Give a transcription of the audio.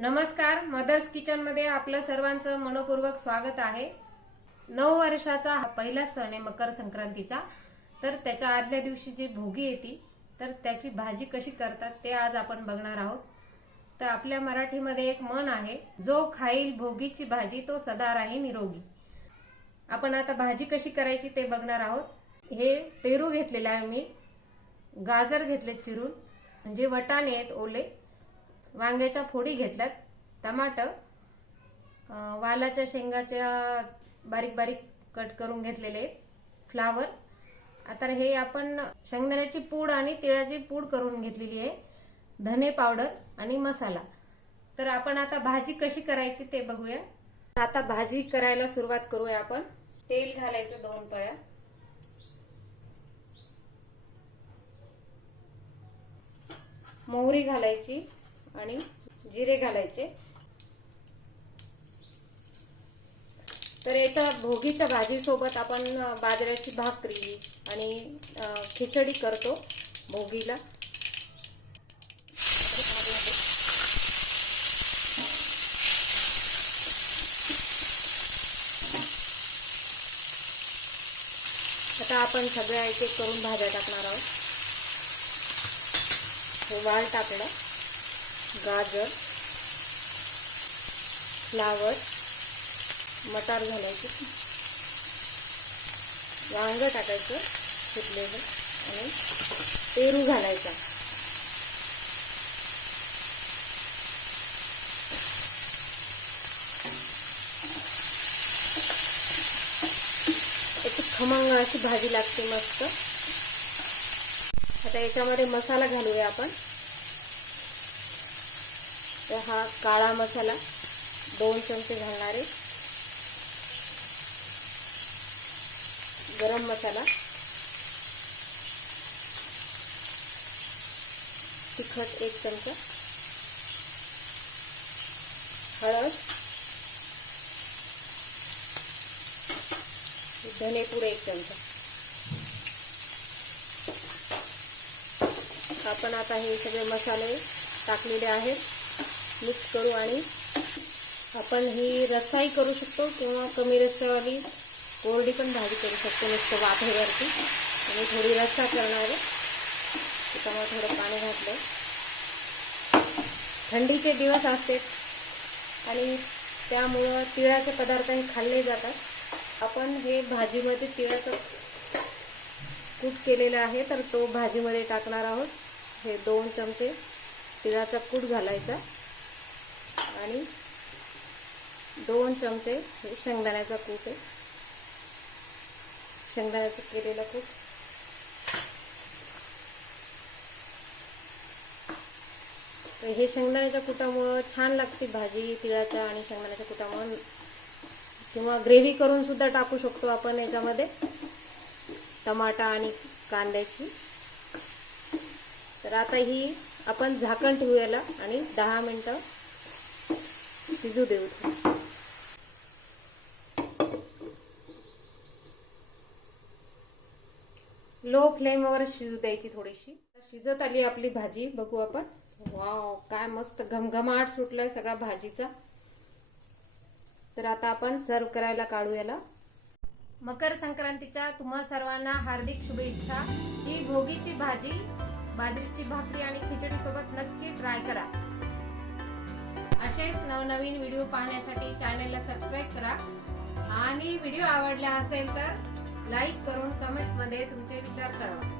नमस्कार मदर्स किचनमध्ये आपलं सर्वांचं मनपूर्वक स्वागत आहे. नऊ वर्षाचा हा पहिला सण आहे मकर संक्रांतीचा. तर त्याच्या आदल्या दिवशी जी भोगी येते तर त्याची भाजी कशी करतात ते आज आपण बघणार आहोत. तर आपल्या मराठीमध्ये एक मन आहे जो खाईल भोगीची भाजी तो सदा राही निरोगी. आपण आता भाजी कशी करायची ते बघणार आहोत. हे पेरू घेतलेलं आहे मी गाजर घेतले चिरून म्हणजे वटाणे आहेत ओले. वांग्याच्या फोडी घेतल्यात. टमाट वालाच्या शेंगाच्या बारीक बारीक कट करून घेतलेले आहेत फ्लावर. आता हे आपण शेंगदाण्याची पूड आणि तिळाची पूड करून घेतलेली आहे. धने पावडर आणि मसाला. तर आपण आता भाजी कशी करायची ते बघूया. आता भाजी करायला सुरुवात करूया आपण. तेल घालायचं दोन पळ्या. मोहरी घालायची. आणि जिरे घालायचे. तर याच्या भोगीच्या भाजीसोबत आपण बाजऱ्याची भाकरी आणि खिचडी करतो भोगीला. आता आपण सगळ्या एक एक करून भाज्या टाकणार आहोत. हे वाल टाकलं. गाजर फ्लावर मटार घालायचे. वांग टाकायचं फुटलेलं आणि पेरू घालायचा. याची खमंग अशी भाजी लागते मस्त. आता याच्यामध्ये मसाला घालूया आपण. तर हा काळा मसाला दोन चमचे घालणारे गरम मसाला. तिखट एक चमचा. हळद. धनेपूड एक चमचा. आपण आता हे सगळे मसाले टाकलेले आहेत. मिक्स करू आणि आपण ही रस्साही करू शकतो किंवा कमी रस्सावाली कोरडी पण भाजी करू शकतो नुसतं वाफेवरती. आणि थोडी रस्सा करणार. आहे त्याच्यामुळे थोडं पाणी घातलं थंडीचे दिवस असते आणि त्यामुळं तिळाचे पदार्थ हे खाल्ले जातात. आपण हे भाजीमध्ये तिळाचं कूट केलेलं आहे तर तो भाजीमध्ये टाकणार आहोत. हे दोन चमचे तिळाचा कूट घालायचा. आणि दोन चमचे हे शेंगदाण्याचा कूट आहे. शेंगदाण्याचं केलेलं कूट. तर हे शेंगदाण्याच्या कुटामुळं छान लागते भाजी तिळाच्या आणि शेंगदाण्याच्या कुटामुळं. किंवा ग्रेव्ही करून सुद्धा टाकू शकतो आपण याच्यामध्ये. टमाटा आणि कांद्याची. तर आता ही आपण झाकण ठेवूयाला आणि दहा मिनटं शिजू देऊ लो फ्लेमवर शिजू द्यायची थोडीशी. शिजत आली आपली भाजी बघू आपण. वाव काय मस्त घमघमाट सुटलाय सगळा भाजीचा. तर आता आपण सर्व करायला काढू याला. मकर संक्रांतीच्या तुम्हा सर्वांना हार्दिक शुभेच्छा. ही भोगीची भाजी बाजरीची भाकरी आणि खिचडी सोबत नक्की ट्राय करा. असेच नवनवीन व्हिडिओ पाहण्यासाठी चॅनलला सबस्क्राईब करा. आणि व्हिडिओ आवडला असेल तर लाईक करून कमेंटमध्ये तुमचे विचार करा.